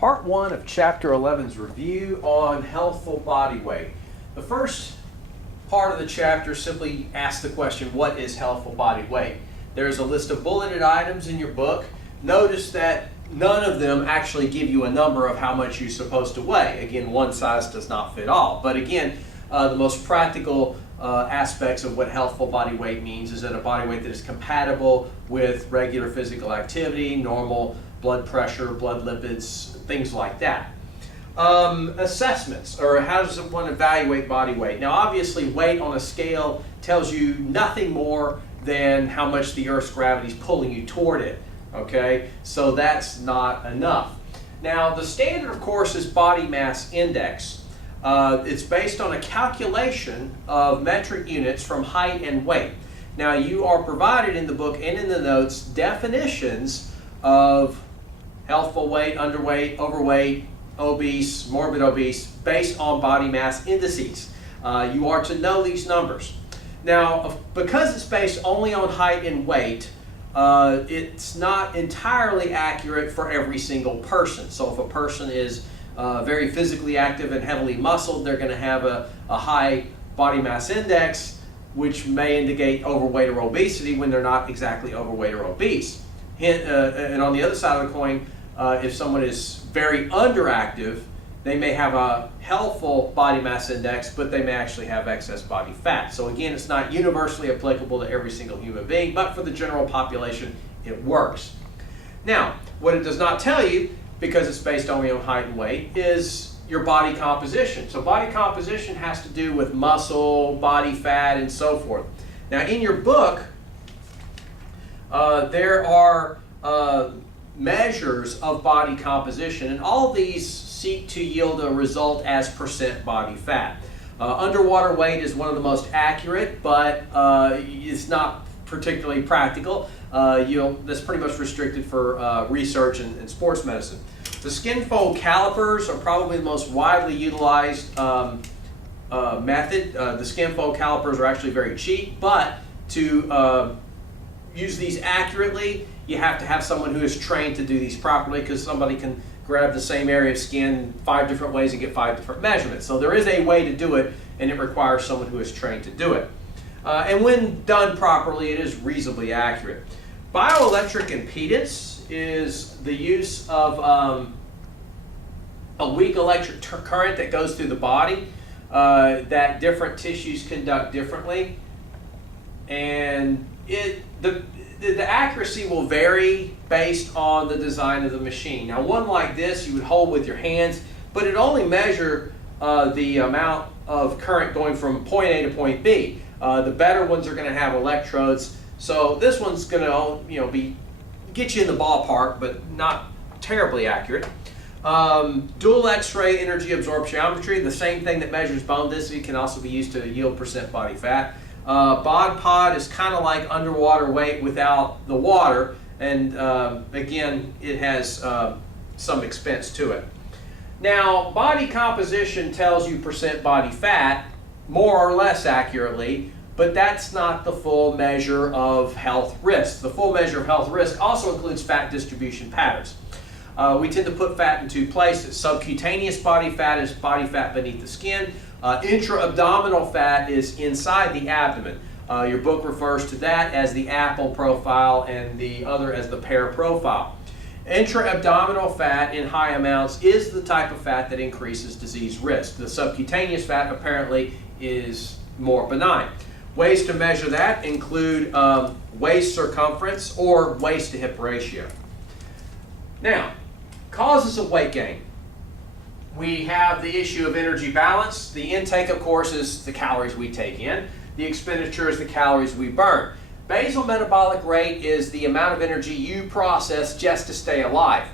Part 1 of Chapter 11's review on healthful body weight. The first part of the chapter simply asks the question, what is healthful body weight? There's a list of bulleted items in your book. Notice that none of them actually give you a number of how much you're supposed to weigh. Again, one size does not fit all. But again, the most practical aspects of what healthful body weight means is that a body weight that is compatible with regular physical activity, normal blood pressure, blood lipids, things like that. Assessments, or how does one evaluate body weight? Now obviously weight on a scale tells you nothing more than how much the Earth's gravity is pulling you toward it. Okay, so that's not enough. Now the standard, of course, is body mass index. It's based on a calculation of metric units from height and weight. Now you are provided in the book and in the notes definitions of healthful weight, underweight, overweight, obese, morbid obese, based on body mass indices. You are to know these numbers. Now, because it's based only on height and weight, it's not entirely accurate for every single person. So if a person is very physically active and heavily muscled, they're going to have a high body mass index, which may indicate overweight or obesity when they're not exactly overweight or obese. And on the other side of the coin, if someone is very underactive, they may have a healthful body mass index, but they may actually have excess body fat. So again, it's not universally applicable to every single human being, but for the general population, it works. Now, what it does not tell you, because it's based only on height and weight, is your body composition. So body composition has to do with muscle, body fat, and so forth. Now in your book, there are measures of body composition, and all of these seek to yield a result as percent body fat. Underwater weight is one of the most accurate, but it's not particularly practical. That's pretty much restricted for research and sports medicine. The skin fold calipers are probably the most widely utilized method. The skin fold calipers are actually very cheap, but to use these accurately, you have to have someone who is trained to do these properly, because somebody can grab the same area of skin 5 different ways and get 5 different measurements. So there is a way to do it, and it requires someone who is trained to do it. And when done properly, it is reasonably accurate. Bioelectric impedance is the use of a weak electric current that goes through the body that different tissues conduct differently. And the accuracy will vary based on the design of the machine. Now one like this you would hold with your hands, but it only measure the amount of current going from point A to point B. The better ones are going to have electrodes. So this one's going to get you in the ballpark, but not terribly accurate. Dual X-ray energy absorptiometry, the same thing that measures bone density, can also be used to yield percent body fat. Bod Pod is kind of like underwater weight without the water, and again, it has some expense to it. Now, body composition tells you percent body fat more or less accurately, but that's not the full measure of health risk. The full measure of health risk also includes fat distribution patterns. We tend to put fat in 2 places. Subcutaneous body fat is body fat beneath the skin. Intra-abdominal fat is inside the abdomen. Your book refers to that as the apple profile and the other as the pear profile. Intra-abdominal fat in high amounts is the type of fat that increases disease risk. The subcutaneous fat apparently is more benign. Ways to measure that include waist circumference or waist to hip ratio. Now, causes of weight gain. We have the issue of energy balance. The intake, of course, is the calories we take in. The expenditure is the calories we burn. Basal metabolic rate is the amount of energy you process just to stay alive,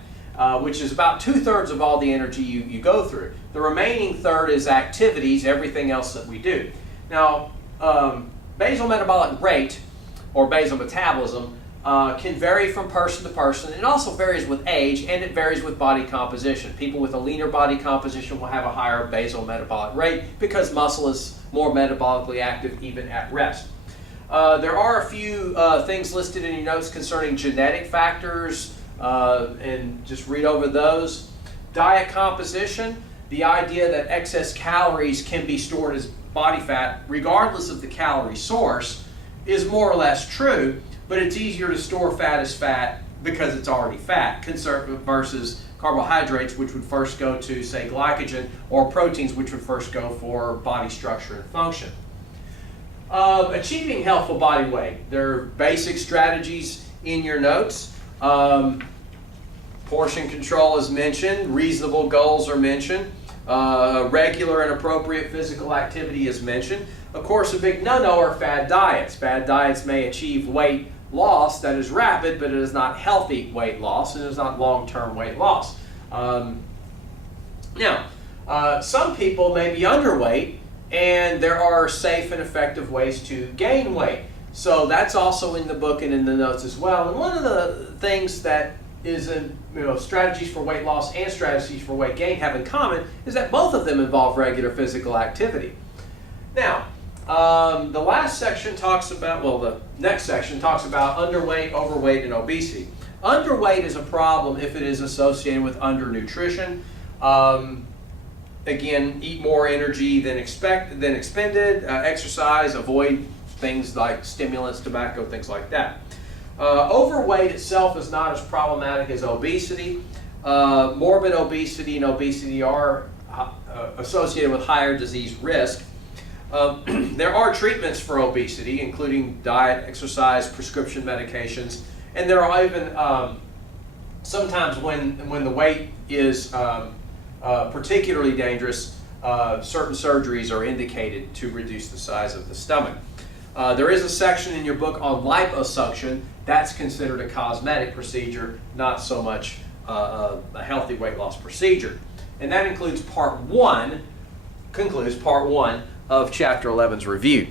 which is about 2/3 of all the energy you go through. The remaining third is activities, everything else that we do. Now, basal metabolic rate, or basal metabolism, can vary from person to person. It also varies with age, and it varies with body composition. People with a leaner body composition will have a higher basal metabolic rate because muscle is more metabolically active even at rest. There are a few things listed in your notes concerning genetic factors, and just read over those. diet composition, the idea that excess calories can be stored as body fat regardless of the calorie source is more or less true, but it's easier to store fat as fat because it's already fat versus carbohydrates, which would first go to, say, glycogen, or proteins, which would first go for body structure and function. Achieving healthful body weight. There are basic strategies in your notes. Portion control is mentioned. Reasonable goals are mentioned. Regular and appropriate physical activity is mentioned. Of course, a big no-no are fad diets. Fad diets may achieve weight loss that is rapid, but it is not healthy weight loss, and it is not long-term weight loss. Now, some people may be underweight, and there are safe and effective ways to gain weight. So that's also in the book and in the notes as well. And one of the things that is in, strategies for weight loss and strategies for weight gain have in common is that both of them involve regular physical activity. Now, the last section talks about, the next section talks about underweight, overweight, and obesity. Underweight is a problem if it is associated with undernutrition. Again, eat more energy than expended, exercise, avoid things like stimulants, tobacco, things like that. Overweight itself is not as problematic as obesity. Morbid obesity and obesity are associated with higher disease risk. There are treatments for obesity, including diet, exercise, prescription medications, and there are even sometimes when the weight is particularly dangerous, certain surgeries are indicated to reduce the size of the stomach. There is a section in your book on liposuction. That's considered a cosmetic procedure, not so much a healthy weight loss procedure. And that concludes part one of Chapter 11's review.